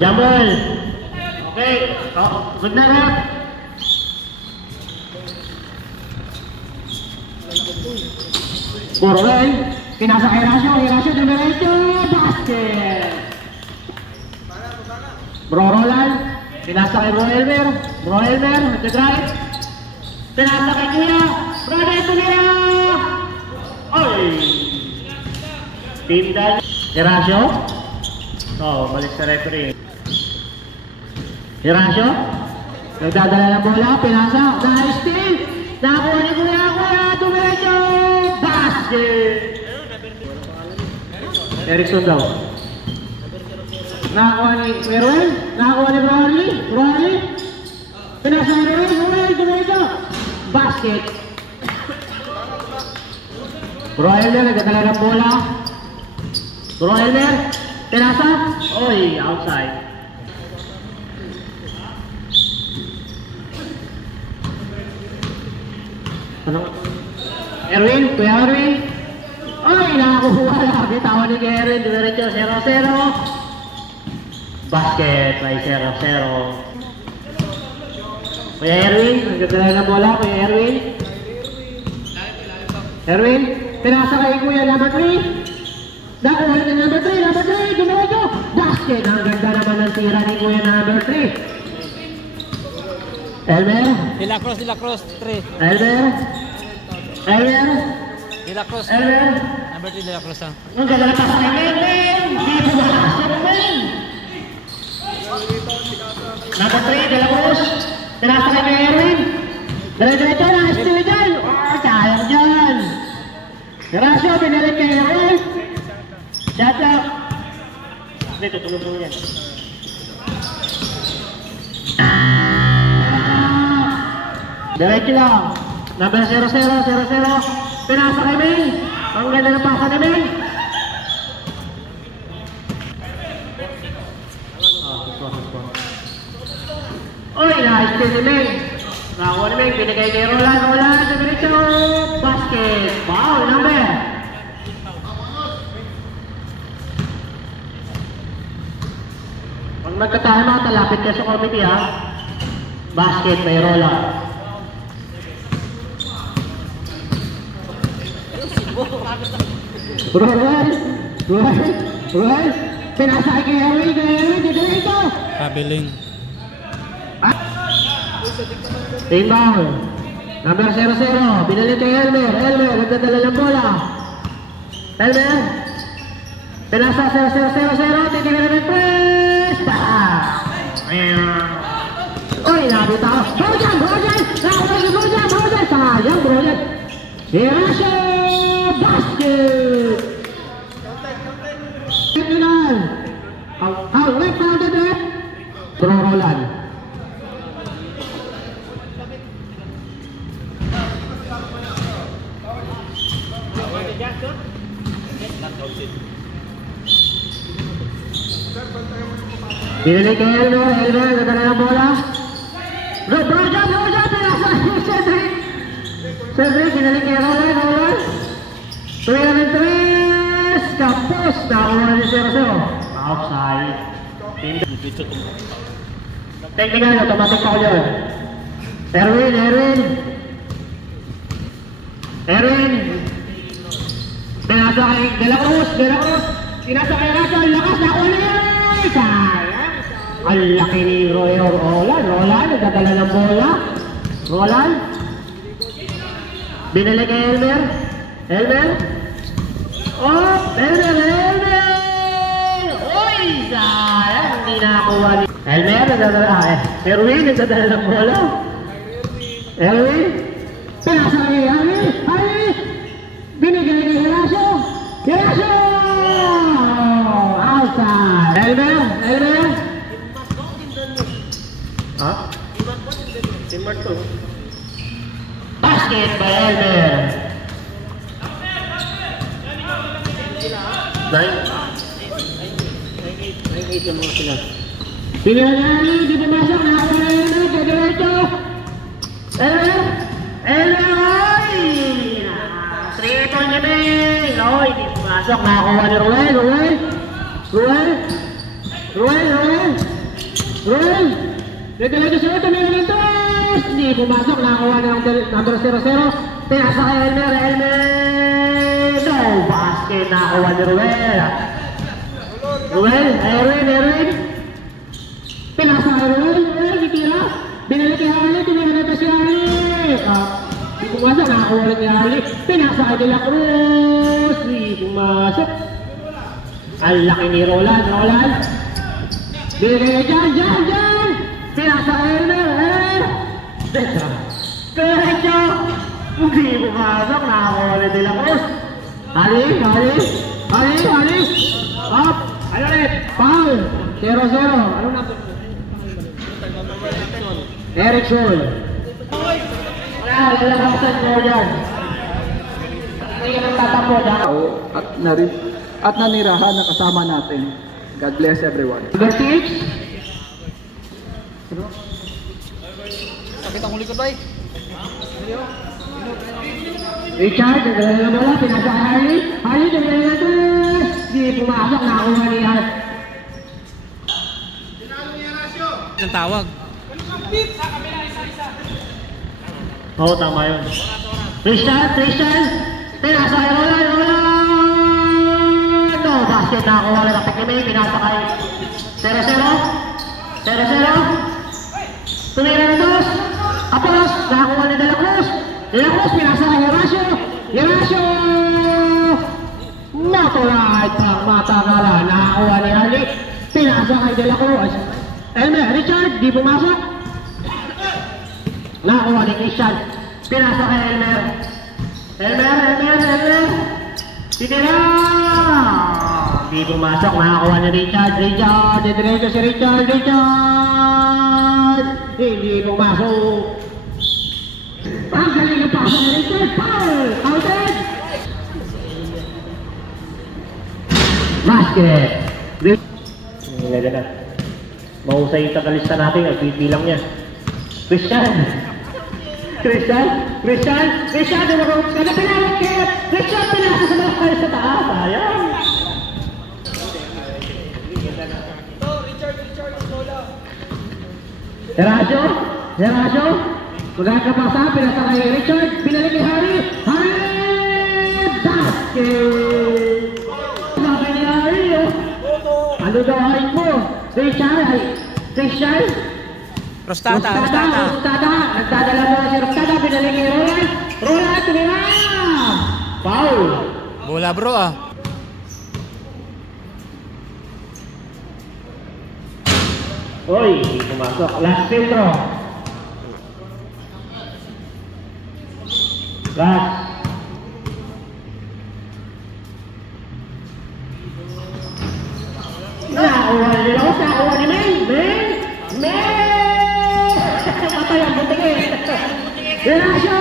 Jamol. Okay. Oh, good na rep. Corwell. Pinasa kay Rasyo. Rasyo, dumiretso. Basket. Bro Roland. Pinasa kay Bro Elmer. Bro Elmer, nag-drive. Pinasa kay Kuya. Bro Neto nila. Oy. Team Dan. Rasyo. Oh, balik sa referee. Rasyo. Nagdadala ng bola. Pinasa. Nice steal. Nakuha ni Kuya. Kuya, dumiretso. Basket. Erickson daw. Nakakuha ni Meruel. Nakakuha ni Brownlee. Brownlee. Pinasa ni Meruel. Dumiretso. Basket. Broelmer. Nagdadala ng bola. Broelmer. Pinasa. Oy, outside. Ano? Erwin, Kuya Erwin. Oy, nakakuha lang. Bitawan ni Erwin. Diretso 0-0. Basket by 0-0. Kuya Erwin, nagdadala na bola. Kuya Erwin. Erwin, pinasa kay Kuya number 3. Nakuha ni number 3. Number 3, diretso. Basket. Ang ganda naman ng tira ni Kuya number 3. Elmer. De la Cruz 3. Elmer. Elmer. De la Cruz. Elmer. Number 3 De la Cruz. Ang ganda na pasa kay Elmer. Hindi po makakasya naman. Number 3, De La Cruz. Pinasa kay Erwin. Dire-diretso na. Steal dyan. Oh, sayang dyan. Rasyo, binalik kay Erwin. Shut up. Hindi, tutulog mo yan. Diretso lang. Number 0-0, 0-0. Pinasa kay May. Ang ganda ng pasa ni May. Oy, nice to si May. Nakakuha ni May. Binigay kay Roland. Roland, sa diretso. Basket. Foul number. Pag nagkatama, talapit ka sa committee ha. Basket may Roland. Roland. Pinasa kay Erwin. Dito. Pabiling. Team foul. Number 0-0. Binalik kay Elmer. Elmer, nagdadala ng bola. Elmer. Pinasa 0-0. Titigil ng press. Uy, nabita ako. Brojan! Brojan! Sayang, Brojan. Si basket! Final. Wait, foul the net. Pro Roland. Binalik kay Elmer, nagdala ng bola. Brojan, pinasa Cedric, binalik kay Roland. 3-3, kapos, nakuha ni 0-0. Outside. Technical, automatic foul yun. Erwin. Pinasa kay De La Cruz. Pinasa kay Rasyo, ang lakas, nakuha niya. Sayang. Ang laki ni Roland, nagdadala ng bola. Roland. Binalik kay Elmer. Oh, Elmer. Uy, sayang. Hindi nakakuha ni Elmer, nagdadala. Erwin, nagdadala ng bola. Erwin. Pinasa kay Erwin. Binigay kay Rasyo. Outside. Elmer. Ha? Timber 2. Basket by Elmer. 9-8 yung mga sila. Pinagani, di pumasok. Nakakuha na Elmer. Diretso. Elmer. 3-point ni May. Di pumasok. Nakakuha ni Ruel. Ruel! Nagdalaga siya, tumira ng tres! Hindi pumasok, nakakuha na ng number 0-0. Pinasa kay Elmer! No! Basket, nakakuha ni Ruel! Erwin! Pinasa kay Ruel, itira! Binalik kay Ali, tumira na ito si Ali! Hindi pumasok, nakakuha na ni Ali. Pinasa kay De La Cruz! Hindi pumasok. Ang laki ni Roland! Binigay dyan! Pinasa kay Elmer! Diretso! Hindi pumasok, nakakuha na De La Cruz! Ali! Up! Ano ulit? Foul! 0-0. Ano na? Erickson. Wala, lalabasan mo dyan. Hindi ka nang tatakbo dyan. At nanirahan na kasama natin. God bless everyone. Number 6. Sakit ang huli ko, Bay. Richard, nagdala na bola, pinasa Harley, nagdala na ito. Hindi pumasok, nakakuha ni Hart. Ang tawag. Oo, tama yun. Christian, pinasa kay Roland. No, basket, nakakuha na ng Pekimay, pinasa kay 0-0. Tumira na dos. Apolos, nakakuha ni De La Cruz. Pinasa kay Horacio! Matulay pang matagalan. Nakakuha ni Ali. Pinasa kay De La Cruz. Elmer, Richard, di pumasok. Nakakuha ni Christian. Pinasa kay Elmer. Titira! Di pumasok. Nakakuha ni Richard. Didiretso si Richard. Hindi pumasok. Ang galing ng pasok ni Richard. Foul! Outed! Basket! Ngayon na. Mahusay yung tagalista natin. Ang bilang niya. Christian! Dumakot ka na pinalakit! Christian! Pinasa sa mga kayo sa taas! Ayaw! Horacio! Magkakapasa, pinasa kay Richard, pinalik kay Harry! Basket! Sabi ni Harry, ano daw hain mo? Christian? Rostada. Nagdadala mo si Rostada, pinalik kay Roland, tumira! Foul! Bola, bro, ah. Oy, hindi pumasok. Last filtro. Last. Nakakuha ni May! Patay ang butingin! Horacio!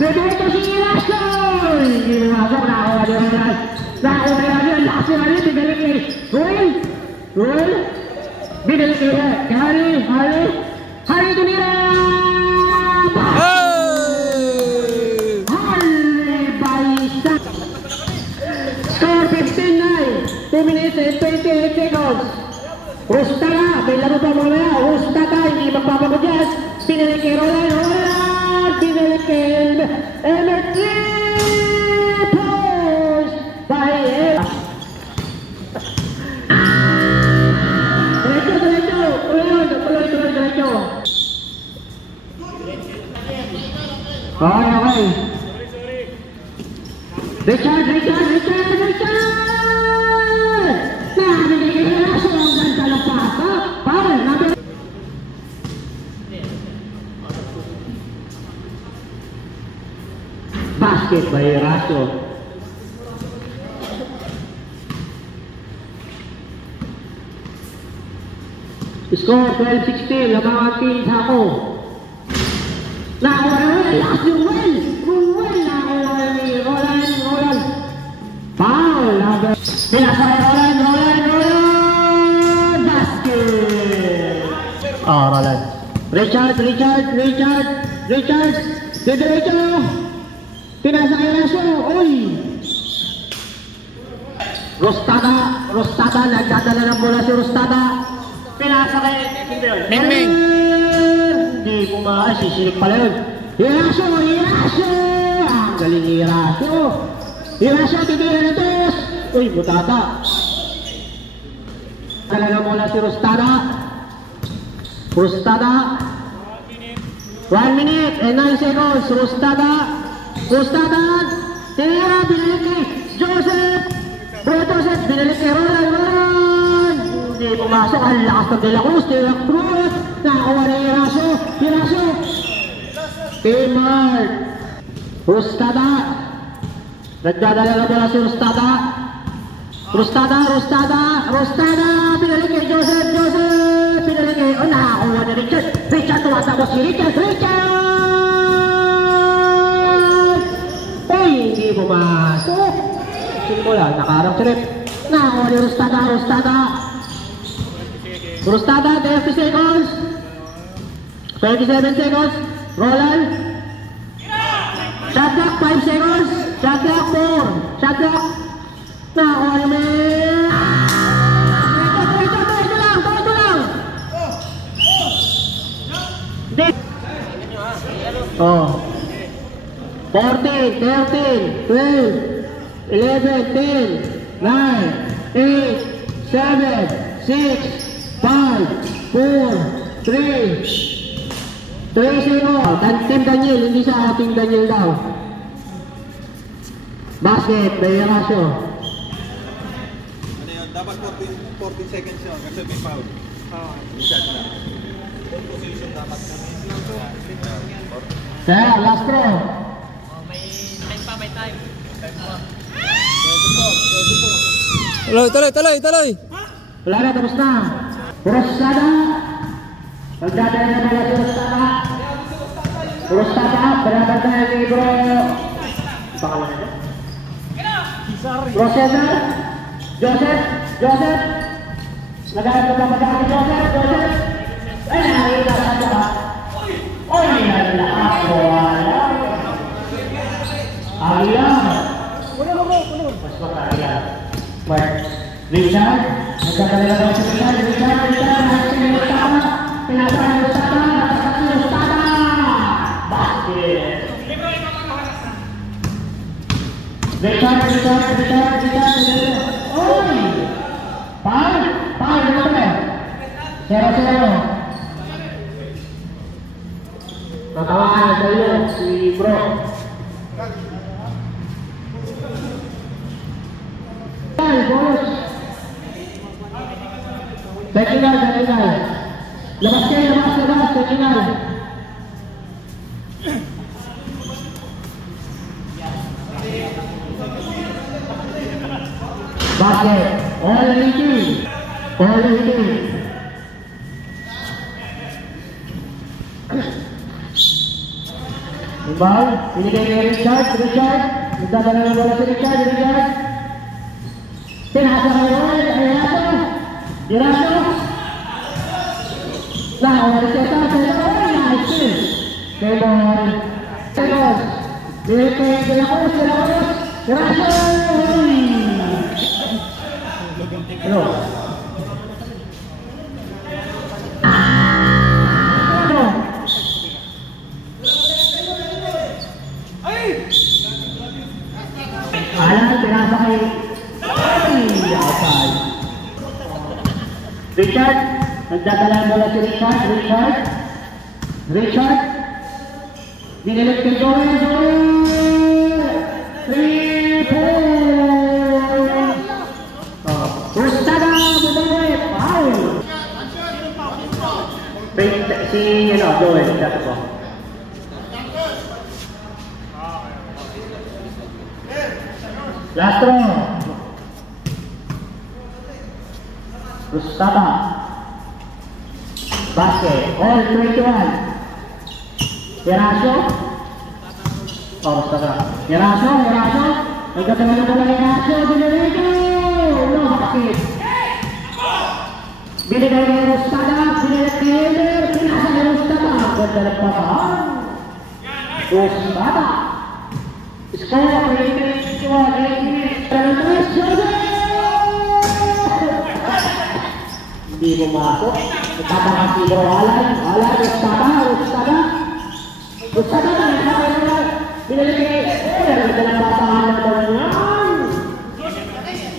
Dito si Horacio! Hindi pumasok. Nakakuha ni Roland. Lakas si Harry. Binalik kay Roel. Binalik kay Harry tumira! Score 15-9, 2 minutes and 28 seconds. Rostada, may laro pa mamaya. Rostada, hindi magpapagudyas. Pinalik kay Roland. Pinalik kay Elmer. 3 points by Elmer. Diretso. Okay. Richard! Nabigay ka na siya ang ganda ng pasa. Foul! Basket by Horacio. Score 12-16, labangan team sa ako. Nakakuha ni Ruel, nakakuha ni Roland. Foul! Pinasa kay Roland, basket! Roland. Richard, diretso. Pinasa kay Horacio, Rostada, Rustada, nagdadala ng bola si Rustada. Pinasa kay... Mingming. Hindi pumakas, sisirik pala yun. Hirasyo! Hirasyo! Ang galing ni Hirasyo. Hirasyo, titira na tos. Uy, butata. Dala mula si Rustada. Rustada. 1 minute and 9 seconds. Rustada. Rustada. Tinira, binalik ni Joseph. Bro Joseph, binalik ni Roland. Hindi pumasok. Ang lakas ng De La Cruz. De La Cruz. Nakakuha na Hirasyo. Hirasyo. Teamwork. Rustada. Nagdadala na mula si Rustada. Rustada. Pinalik kay Joseph. Pinalik kay... Oh, nakakuha na Richard. Richard, tumatapos si Richard. Uy, hindi pumasok. Simula, nakaharap si Rip. Nakakuha ni Rustada. Rustada, 30 seconds. 27 seconds. Roland. Shot clock, 5 seconds. Shot clock, 4. Shot clock. Nakakuha ni Ito lang. Oh. 14, 13, 12, 11, 10, 9, 8, 7, 6, 5, 4, 3 seconds. Team Daniel, hindi siya ating Daniel daw. Basket, may Hirasyo. Dapat 14 seconds yun kasi may foul. Position dapat kami. Kaya, last throw. May time. Tuloy. Wala na, tapos na. Rustada. Magdadala na pala si Rustada. Berabat na yung libro. Pangalan nito? Rosetta. Joseph. Naghanap na pa si Joseph. Ay, nakakita ka siya. Oy, nalalakas ko. Ayan. Mas makaayat. Mark. Richard. Nagdadala na daw si Richard. Pinasa ng Rustada. Basket. Richard. Oy! Paul, ano ba? 0-0. Natawakan na sa'yo si Bro. Technical. Labas kayo, technical. Basket. All 18. Ibang, binigay ni Richard. Nagdadala na bola si Richard. Pinasa kay Roy. Hirasyo. Nakakuha ni Cesar. Nice kill. Kay Boy. Seconds. Binigay De La Cruz. Hirasyo. Ano? Alan, pinasa kay... outside. Richard, nagdadala bola si Richard. Dinilit kay Joel. 3 points. Rustada, foul. Si, Joel, dati po. Last round. Rustada. Basket. All 21. Hirasyo. Rustada. Hirasyo. Nagkatawa na pala Hirasyo. Binirito. No, basket. Binigay ni Rustada. Binigay ni Heller. Pinasa ni Rustada. Ganda na pa ba? Rustada. Score 8-1. Hindi pumasok. Nagtatangas si Bro Alan. Alan, Rustada. Rustada na nagkakaroon. Binalagay. Ang ganda ng basahan na ito yan.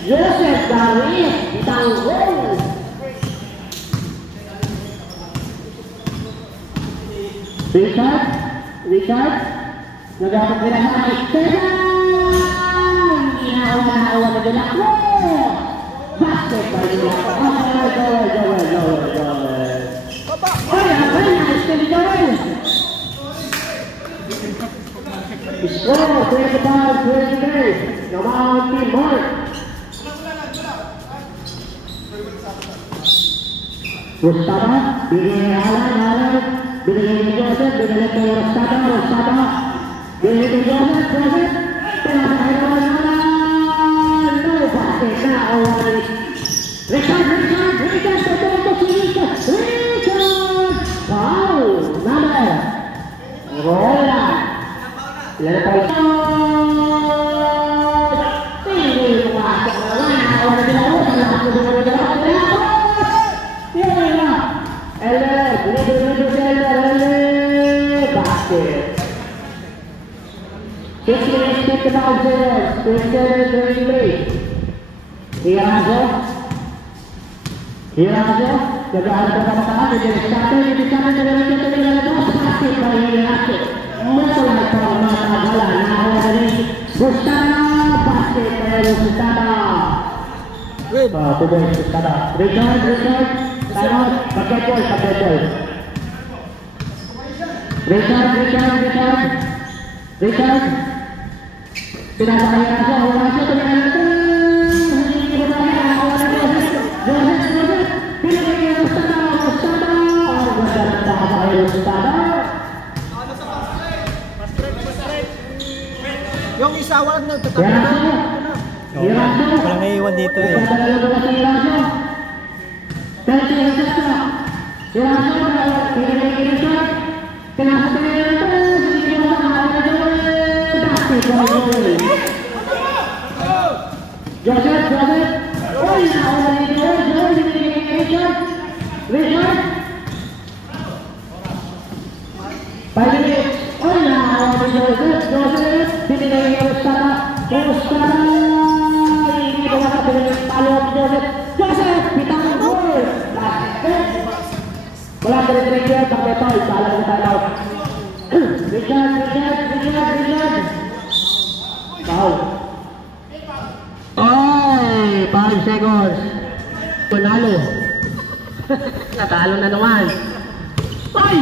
Joseph Darius. Tanggol. Richard. Nagapag nila sa Esteban. Ginawa na nila ko. Basket by nila ko. Joel. Ay, nice to be Joel. Score, 25-23. Naman team Mark. Rustada, bigyan Alan. Binigay ni Joseph, binigay kay Rustada. Binigay ni Joseph. Pinapakay naman Alan. No basket na. Richard. Foul. Number. Rola. Ilan na tayo? Hindi pumasok naman. Nakawa na din ako. Basket. 27-23. Hirazo. Gagahan ko kapatahan. Hindi basket pa Hirazo. Mula ito ang mga tagala. Nakawa na rin. Rustada. Basket pa Rustada. Tuloy Rustada. Richard. Tanot. Pagketbol. Richard. Pinasakay Hirazo. Hirazo. Joseph. Pinagay niya Rustada. Ang ganda ng takasakay Rustada. Yung isa, walang nagtatapos. Hirazo. Walang naiiwan dito eh. Joseph. Oy, Richard. 5 minutes. Oy, Joseph. Binigay niya Rustada. Hindi ko makapagay ng talo ang Joseph. Pitang goal. Wala ka rin trigger. Pagbeto, isalang na tayo. Richard. Foul. Oy, 5 seconds. Panalo. Natalo na naman. Oy!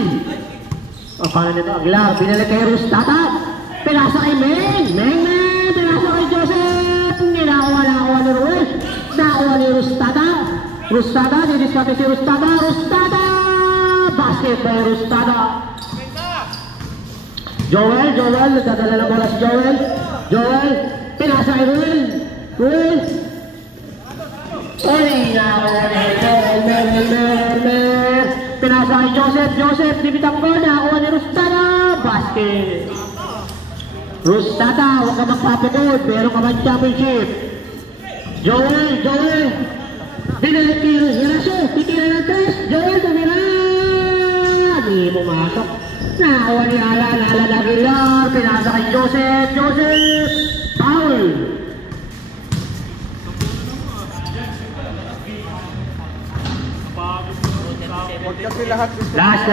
Paano nito? Aguilar, binalik kay Rustada. Pinasa kay Meng. Pinasa kay Joseph. Nakuha ni Ruiz. Nakuha ni Rustada. Didiskarte si Rustada. Basket by Rustada. Joel. Nagdadala ng bola si Joel. Pinasa kay Ruiz. Oy, nakuha ni Mer. Pinasa kay Joseph. Dibitang ko. Nakuha ni Rustada. Basket. Rustada, huwag ka magpapagod. Meron ka man championship. Joel. Binalik kay Hirazo. Titira ng 3. Joel, tumira. Hindi pumasok. Nakuha ni Alan Aguilar. Pinasa kay Joseph. Foul. Kasi lahat. Last.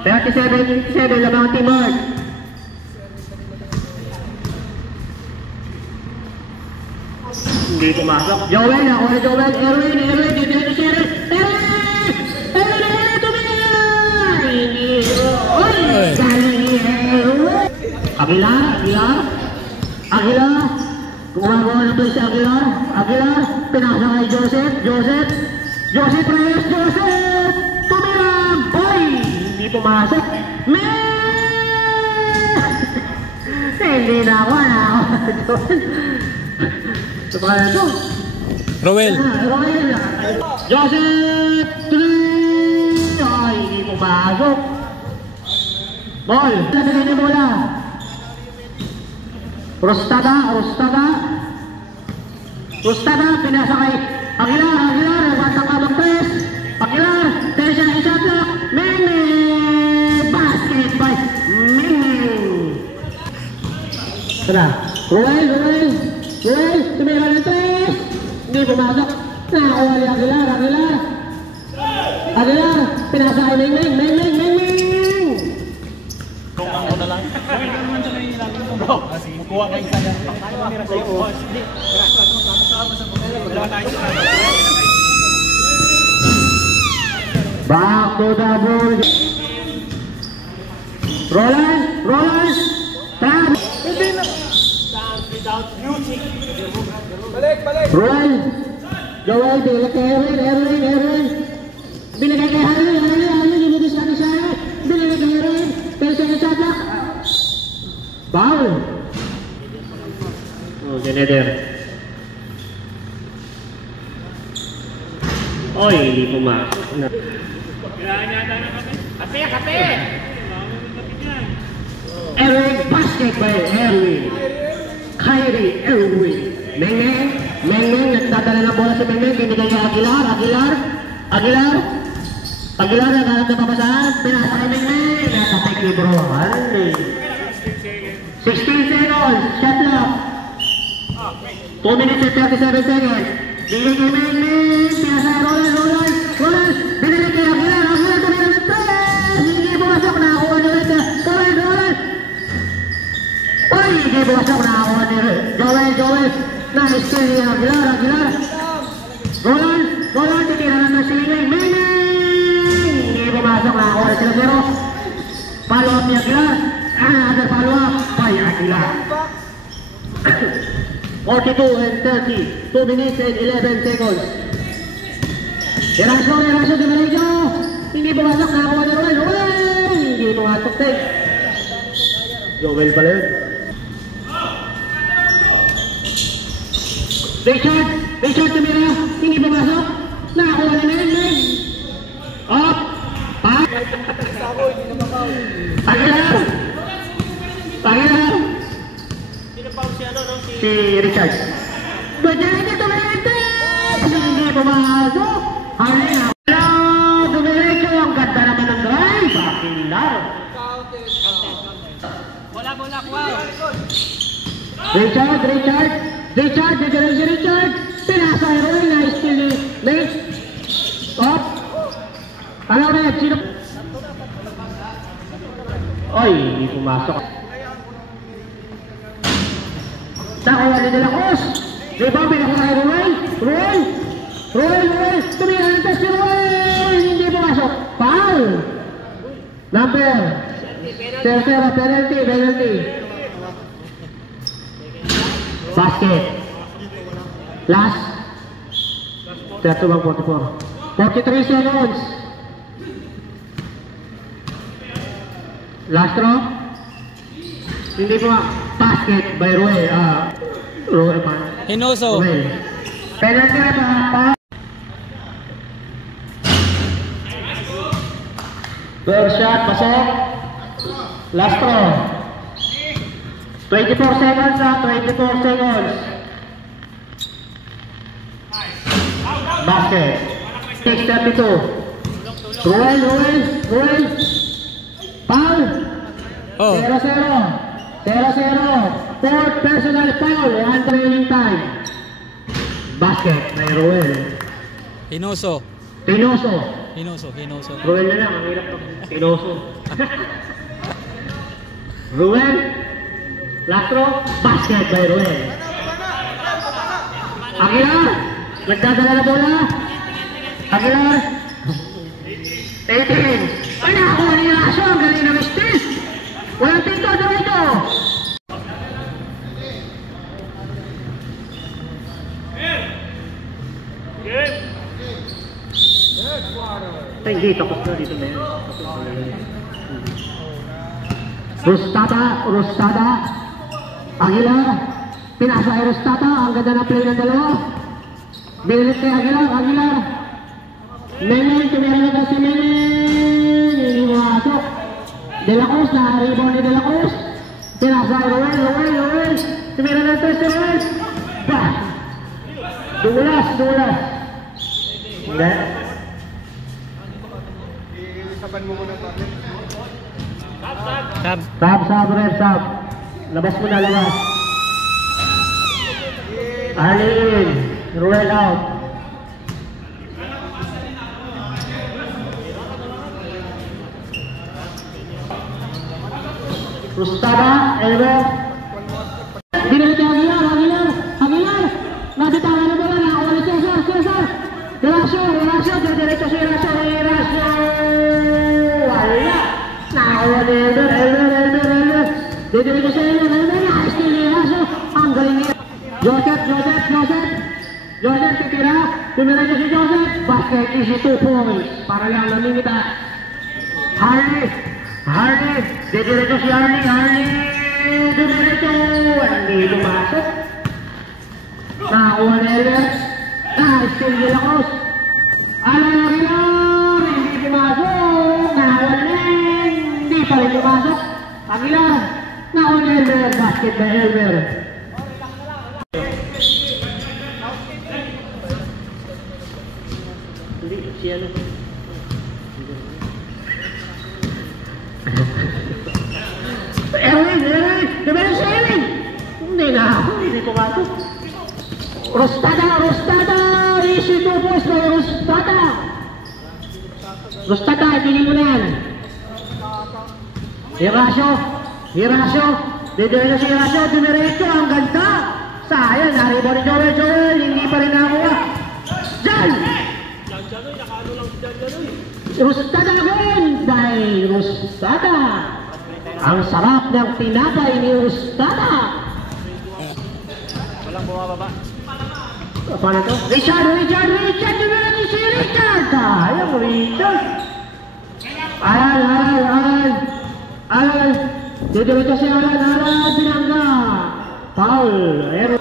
37 lamang team Mark. Hindi pumasok. Joel. Erwin. Dito si Erwin. Erwin, tumira. Oy! Galing ni Erwin. Aguilar. Gumagawa na play si Aguilar. Pinasa kay Joseph Reyes. Tumira. Boy! Hindi pumasok. Hindi na ako. Ito pa na ito. Roel. Joseph 3. Ay, hindi pumasok. Ball. Nabigay niya bola. Rustada. Pinasa kay Aguilar. Batang Tara. Ruel. Tumira ng 3. Hindi pumasok. Nakakuha ni Aguilar. Pinasa kay Meng. Ako na lang. Bro, kuha kayo isa na. Back to the ball. Roland. Tam. Balik. Roel. Joel, binigay kay Erwin. Binigay kay Harley. Binigay sa Harley. Binigay kay Erwin. Pero sa Chadlock. Foul. Oh, Geneder. Oy, hindi pumasok. Kape! Erwin, basket by Erwin. Kyrie Erwin. Meng, nagdadala ng bola si Meng, binigay kay Aguilar, naghanap na papasahan, pinasa kay Meng, nakapay kay Bro, 16 seconds, shot clock. 2 minutes and 37 seconds. Binigay kay Meng, pinasa kay Roland, binigay kay Aguilar, tumira ng 3, hindi pumasok, nakakuha na ulit, Roland. Uy, hindi pumasok, nakakuha ni Joel. Nice kill ni Aguilar. Roland, titira na si Meng. Hindi pumasok, nakakuha sila 0. Follow up ni Aguilar. Another follow up by Aguilar. 42 and 30. 2 minutes and 11 seconds. Erasmo, Dimarejo. Hindi pumasok, nakakuha ni Roland. Hindi pumasok, take. Joel pala yun. Richard tumira, hindi pumasok, nakakuha ni Meng. Up, pass. Aguilar. Si Richard. Bajanya tumira, hindi pumasok. Hello, Dimarejo, ang ganda naman ng drive. Aguilar. Bola, wow. Richard, pinasa kay Roel, nice kill ni Meng. Up. Ano na, sino? Oy, hindi pumasok. Nakuha ni De La Cruz. Rebound, pinakuha kay Roel. Tumira ng test si Roel. Hindi pumasok. Foul. Number. Tercera, penalty. Basket. Last. 31-44. 43 seconds. Last throw. Hindi po. Basket by Roel. Hinoso. Penalty pa. First shot, pasok. Last throw. 24 seconds na, 24 seconds. Basket. 6:32. Roel. Foul. Oh. 0-0. Fourth personal foul and trailing time. Basket by Roel. Hinoso. Tinoso. Roel na lang, ang hirap to. Tinoso. Roel. Last throw, basket by Roel. Aguilar, nagdadala na bola. Aguilar. 18. Ay, nakakuha niya aso. Ang galing na mistis. Walang tito, dito. Hindi, tapos na dito na yan. Rustada. Aguilar. Pinasa kay Rustada. Ang ganda ng play ng dalawa. Binilit kay Aguilar. Meng, tumira na si Meng. Hindi masok. De La Cruz, na-rebound ni De La Cruz. Pinasa kay Roel. Tumira na si Roel. Bah! Dulas. Hindi. Isapan mo muna pa. Sab. Sab. Labas mo na, labas. Arlie in. Ruel out. Rustada, Elber. Diretso Aguilar. Nabitawan na bola, nakakuha ni Cesar. Erasio, diretso si Erasio. Wala. Nakakuha ni Elber. Diretso si Elber. Nakastil ni Erasio. Ang galing niya. Joseph titira. Tumiretso si Joseph. Basket easy 2 points. Para lang namimita. Harley. Diretso si Harley. Diretso. Hindi lumasok. Nakakuha ni Elber. Nakastil ni Lacrosse. Aguilar. Hindi pumasok. Nakakuha ni Len. Hindi pa rin pumasok. Aguilar. Nakakuha ni Elber. Basket by Elber. Si ano? Erwin! Diba si Erwin? Hindi na ako, hindi pumasok. Rustada! Easy 2 points by Rustada, ibigin mo na yan. Erasio! Didiretso si Erasio, dumiretso, ang ganda! Sayang, naribo ni Joel, hindi pa rin nakuha. Diyan! Rustada again by Rustada. Ang sarap ng tinapay ni Rustada. Walang bumababa. Paano ito? Richard! Dumiretso si Richard! Sayang, Richard! Alan! Didiretso si Alan! Binangga! Foul!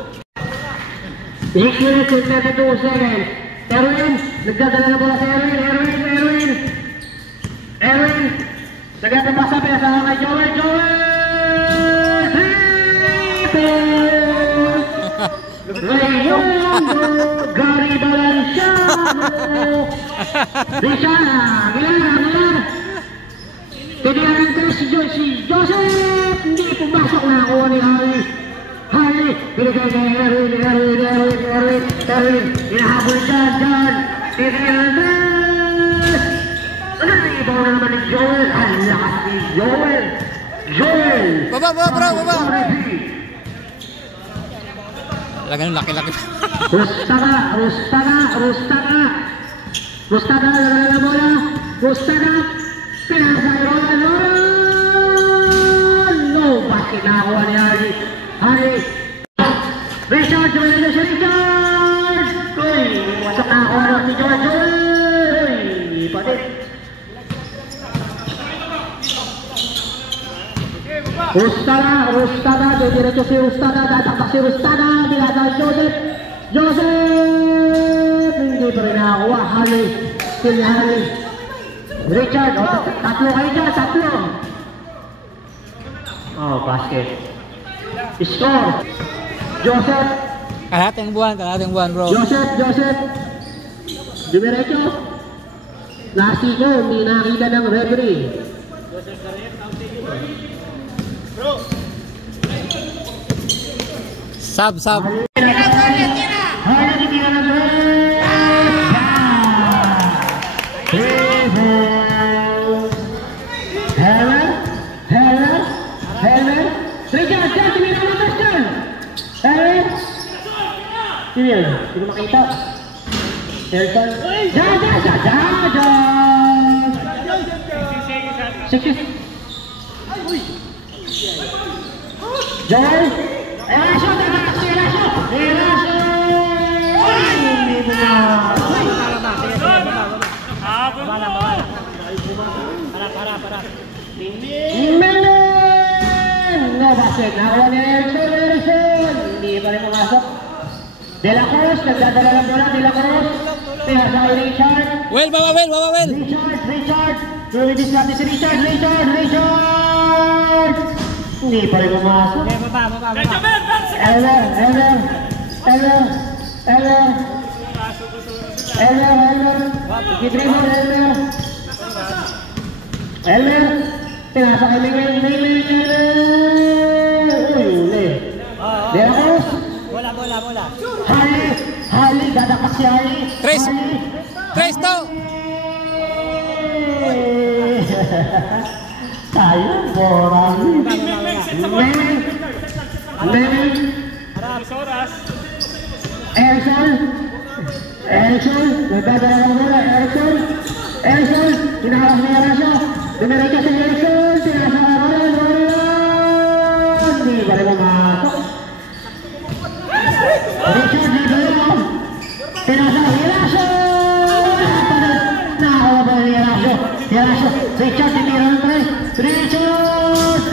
Higit 32 seconds. Erwin! Nagdadala na bola si Erwin! Nagpapasa, pinasama kay Joel! Raymundo! Gary Valenciano! Richard! Aguilar! Tinihan ng tres si Joseph! Hindi pumasok na ako ni Harley! Binigay kay Erwin! Hinahabol dyan! Tinihan ng tres! Ibaw na naman ni Joel! Ang lakas ni Joel! Baba! Talagang laki-laki. Rustada, nagala na bola. Rustada, pinasa ni Roland. No, basket na ako ni Harley. Richard, dumalang si Richard. Uy, wasak na ako ni Joel. Uy, patit. Rustada, diretso si Rustada, tatak si Rustada, binasa Joseph, hindi pa rin nakakuha, Harley, Richard, tatlo kayo dyan, basket, score, Joseph, Kalahating buwan bro. Joseph, diretso, Lasiko, hindi nakita ng referee. Sub. Sino makita? Elton. Joel. Erasio. Hindi mo na. Para. No basket. Nakuha ni Erasio. Hindi pa rin pumasok. De La Cruz, nagdadala ng bola. De La Cruz. Pinasa kay Richard. Baba Well. Richard. Lumidis natin si Richard. Hindi pa rin pumasok. Eller. Gidribble Eller. Pinasa kay Miguel. Uy, uli. De La Cruz. Bola. Harley, dadapak si Harley. Tres! Tres to! Tayo, borang. Meng. Erikson, nagdadala ng bola, Erikson, hinaharap ni Erasio, dumiretso si Erikson, tinasa ka rin, hindi ba rin mamasok? Richard, dito yun, tinasa ka, Erasio, nakawa ba ni Erasio, Richard, tinira ng tres, Richard,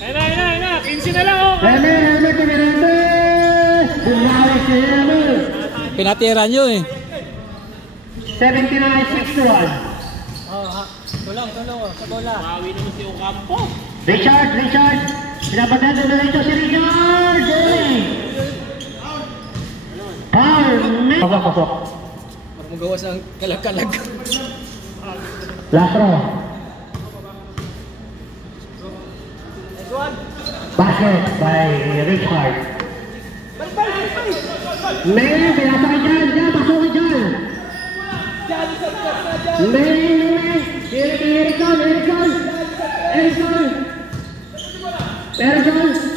Ayun, 15 na lang oh! Helmet, tumirante! Bumalik si Helmet! Pinatira nyo eh. 79-61. Tulong sa bola. Mawi naman si Ocampo. Richard! Pinapatay sa diretso si Richard! Palme! Pasok. Magawas ng kalag-kalag. Last row. Basket by Richard. Meng, pinasakay dyan, pasukin dyan. Meng, Erikson,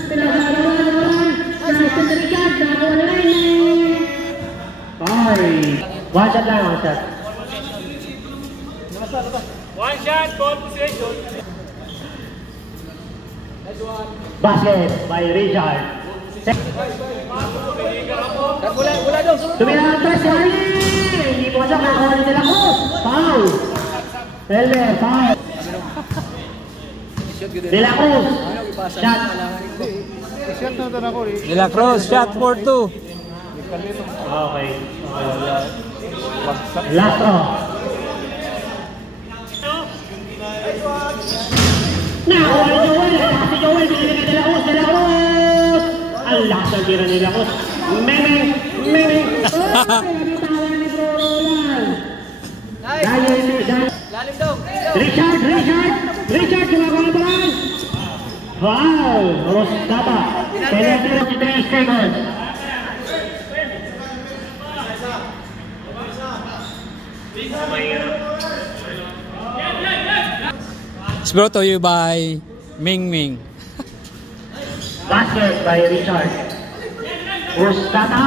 pinasakay naman, Justin Richard, nakuha na rin. Ay, one shot lang, one shot. One shot, ball possession. Basket by Richard. Tumira ang tres, hindi po siya nakakuha nila ko. Foul. Helmet, foul. De La Cruz. Shot. De La Cruz, shot for 2. Okay. Last row. Nakuha ni Joel. Si Joel, binili kay De La Cruz. Ang lakas ng tira ni De La Cruz. Meng. Pinabitawan ni Bro Roland. Lalim daw. Richard, kumakawa pa lang. Wow, Rostada. Penalty 3 seconds. It's brought to you by Ming Ming. Basket by Richard. Rostada,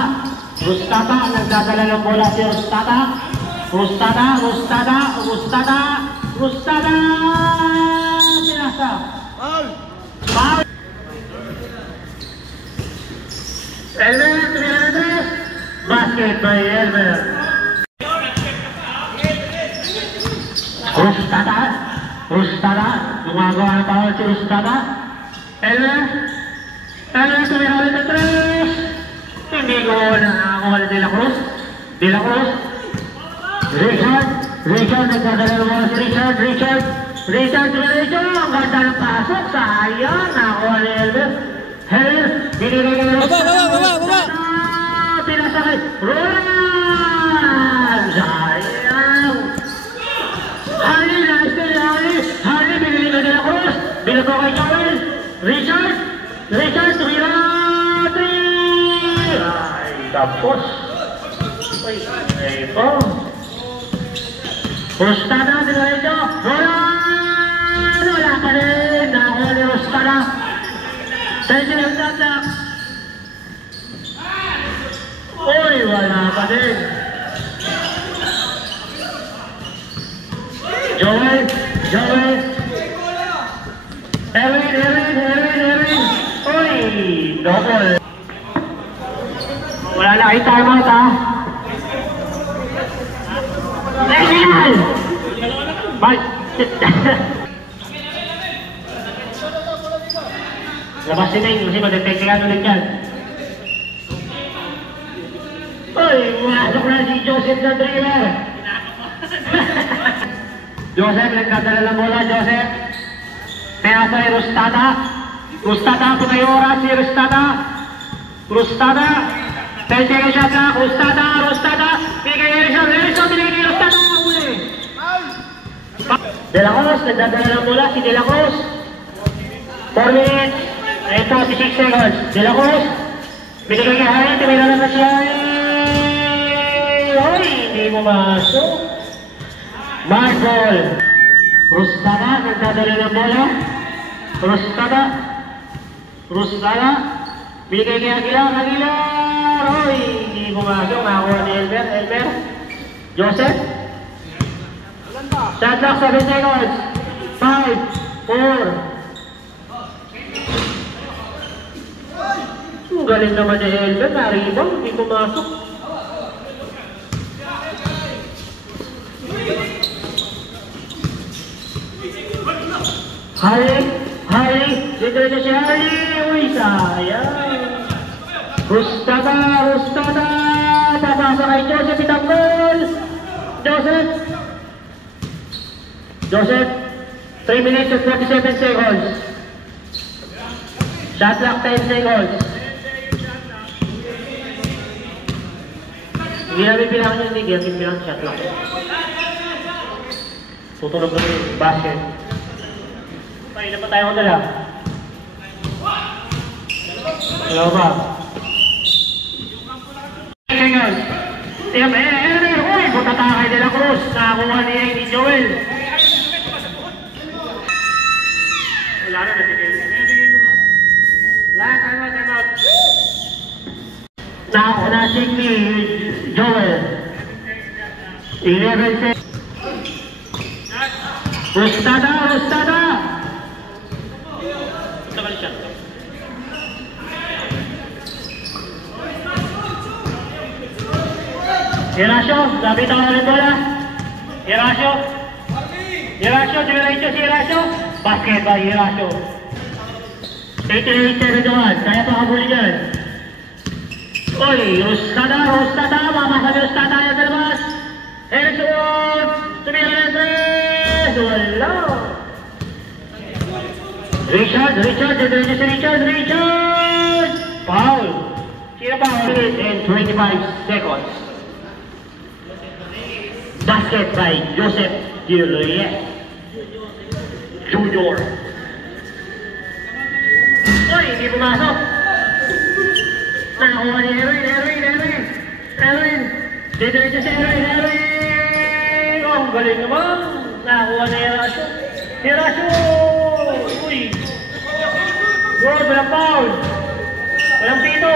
nagdadala ng bola si Rostada. Pinasa. Foul. Elmer, basket by Elmer. Rostada, gumagawa ng foul si Rostada. Elmer, tumira ulit ng tres. Hindi ko nakakuha ni De La Cruz. Richard, nagdadala ng bola si Richard, diretso, ang ganda ng pasok, sayang, nakakuha ni Elmer. Binigay ka ng Baba! Pinasakay, Roland! Sayang! Harley, binigay ka De La Cruz, binato kay Joel, Richard, tumira, 3! Ay, tapos. Ay, po. Rostada, diretso, Roland! Wala pa rin, nakakuha ni Rostada. Tayo yung tatak. Uy, wala pa din. Joel. Erwin. Uy, double. Wala na kayo timeout, ha? Legal! Bye. Labas si Meng, kasi madetectean ulit yan. Uy, masok na si Joseph na dreamer. Joseph, nagdadala ng bola, Joseph. Pinasa ni Rostada, pagayora si Rostada. 10 seconds shot na, Rostada. Bigay Erikson, binigay Rostada. Uli. De La Cruz, nagdadala ng bola si De La Cruz. 4 minutes. Ay, 46 seconds. De La Cruz. Binigay niya Harry. Tumira na na siya. Ay, hindi pumasok. Marcol. Rustada. Nagdadala ng bola. Rustada. Rustada. Binigay kay Aguilar. Aguilar. Ay, hindi pumasok. Nakakuha ni Elmer. Elmer. Joseph. Shot clock 7 seconds. 5, 4. Ang galing naman ni Elmer. Naribang. Hindi pumasok. Harry. Dito na si Harry. Uy, sayang. Rustada. Papasa kay Joseph. Itanggol. Joseph. 3 minutes and 47 seconds. Shot clock 10 seconds. Hindi namin bilangan yung hindi namin bilangan shot clock. Tutulog na yung basket. Paina pa tayo kung dala. Hello ba? Seconds. Tingnan mo, uy, butataka kay De La Cruz. Nakakuha ni Joel. Wala na, time out. Na-shake ni Joel. 11 seconds. Rustada. Hirasio, lapit ako ulit bola. Hirasio, diretso si Hirasio. Basket by Hirasio. 88-71, kaya pa kabuli dyan. Uy, Rustada, mamasa ni Rustada yung dalabas. Harrison, tumira na 3. Wala. Richard, diretso si Richard. Foul. Sino pa? 25 seconds. Basket by Joseph Juliet Junior. Uy, hindi pumasok. Nakakuha ni Erwin. Didiretso si Erwin. Oh, ang galing naman. Nakakuha ni Hirasio. Uy. Good, walang foul. Walang pito.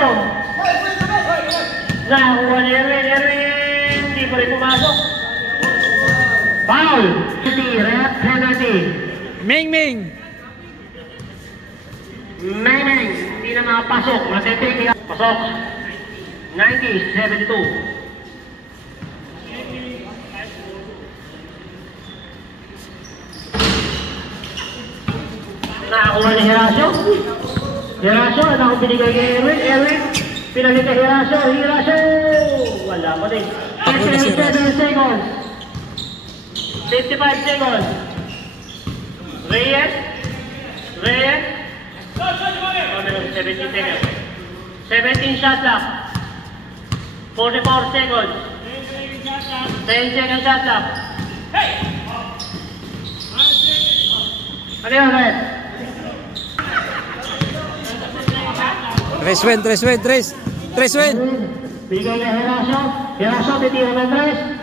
Nakakuha ni Erwin. Hindi pa rin pumasok. Foul! Penalty. Ming. Hindi na makapasok. Matitig. Pasok. 90-72. Nakakuha ni Hirasio. Ano akong binigay kay Erwin? Pinalit kay Hirasio. Wala pa din. 57 seconds. 55 seconds. Reyes. 17 seconds. 17 shot clock. 44 seconds. 10 seconds shot clock. Ano yun, Red? Tres win. Bigay na Hirasio, titira ng tres.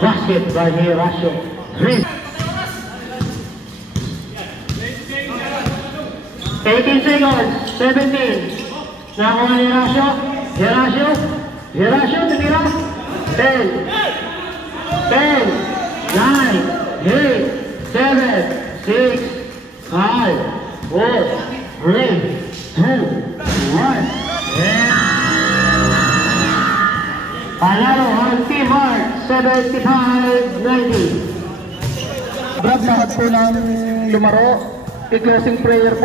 Basket by Hirasio. 18 seconds. 17. Nakakuha ni Hirasio, titira. 10, 9, 8, 7, 6, 5, 4, 3, 2, 1. Panalo ang Team Heart, 75-90. Brad, lahat po ng lumaro, i-closing prayer po.